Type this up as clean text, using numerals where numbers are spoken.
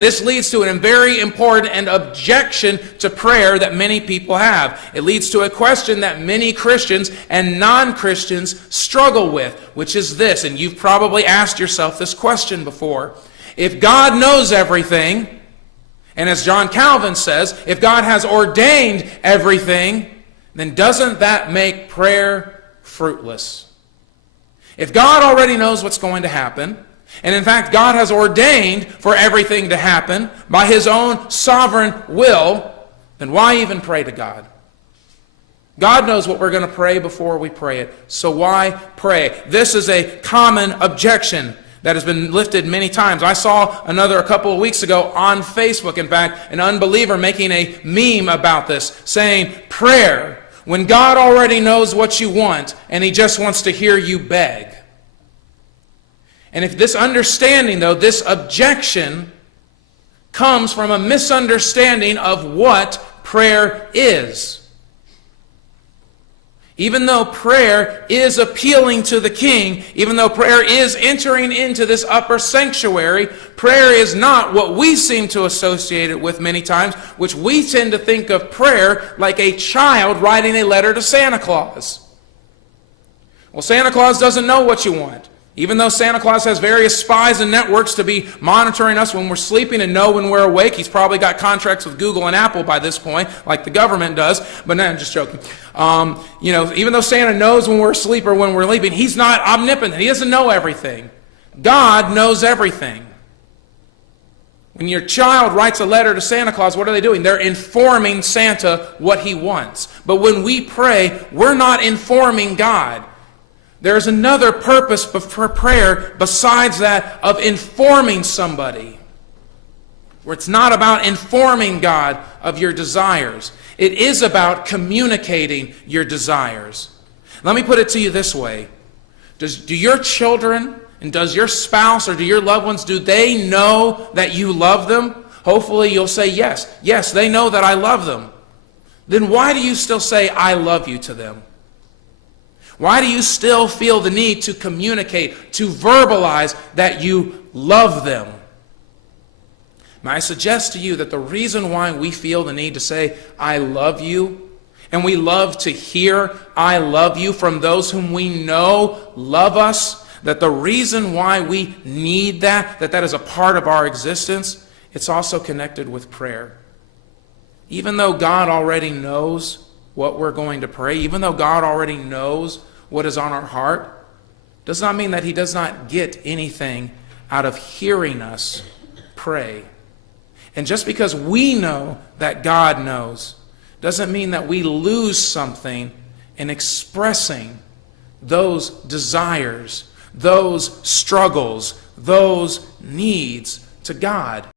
This leads to a very important and objection to prayer that many people have. It leads to a question that many Christians and non-Christians struggle with, which is this, and you've probably asked yourself this question before. If God knows everything, and as John Calvin says, if God has ordained everything, then doesn't that make prayer fruitless? If God already knows what's going to happen, and in fact, God has ordained for everything to happen by His own sovereign will, then why even pray to God? God knows what we're going to pray before we pray it, so why pray? This is a common objection that has been lifted many times. I saw a couple of weeks ago on Facebook, in fact, an unbeliever making a meme about this, saying, prayer, when God already knows what you want, and He just wants to hear you beg. And if this understanding, though, this objection comes from a misunderstanding of what prayer is. Even though prayer is appealing to the King, even though prayer is entering into this upper sanctuary, prayer is not what we seem to associate it with many times, which we tend to think of prayer like a child writing a letter to Santa Claus. Well, Santa Claus doesn't know what you want. Even though Santa Claus has various spies and networks to be monitoring us when we're sleeping and know when we're awake, he's probably got contracts with Google and Apple by this point, like the government does. But no, I'm just joking. Even though Santa knows when we're asleep or when we're sleeping, he's not omnipotent. He doesn't know everything. God knows everything. When your child writes a letter to Santa Claus, what are they doing? They're informing Santa what he wants. But when we pray, we're not informing God. There's another purpose for prayer besides that of informing somebody, where it's not about informing God of your desires. It is about communicating your desires. Let me put it to you this way. Do your children and does your spouse or do your loved ones, do they know that you love them? Hopefully you'll say yes. Yes, they know that I love them. Then why do you still say I love you to them? Why do you still feel the need to communicate, to verbalize that you love them? May I suggest to you that the reason why we feel the need to say, I love you, and we love to hear, I love you from those whom we know love us, that the reason why we need that is a part of our existence, it's also connected with prayer. Even though God already knows what we're going to pray, even though God already knows what is on our heart, does not mean that He does not get anything out of hearing us pray. And just because we know that God knows, doesn't mean that we lose something in expressing those desires, those struggles, those needs to God.